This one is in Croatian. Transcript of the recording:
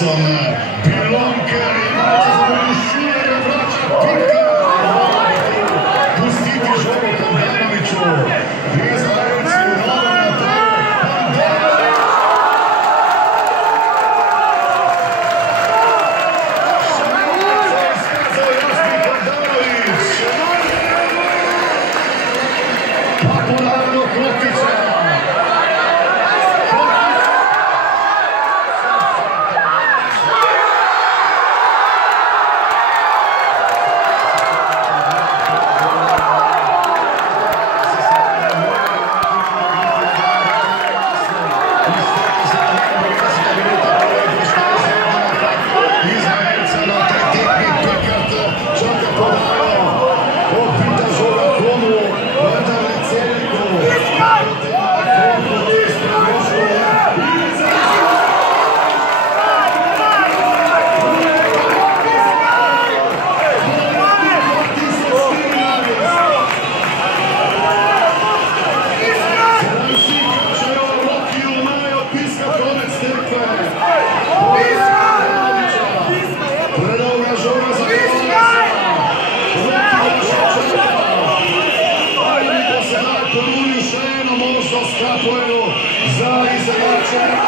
Jackson, Bilonke, imate za Milišine, vraća Pika. Pustiti žogu Kandanoviću. Izraelci u novom napadu. Iskazao Jasni Kandanović. Popularno Klotića. Za izraelče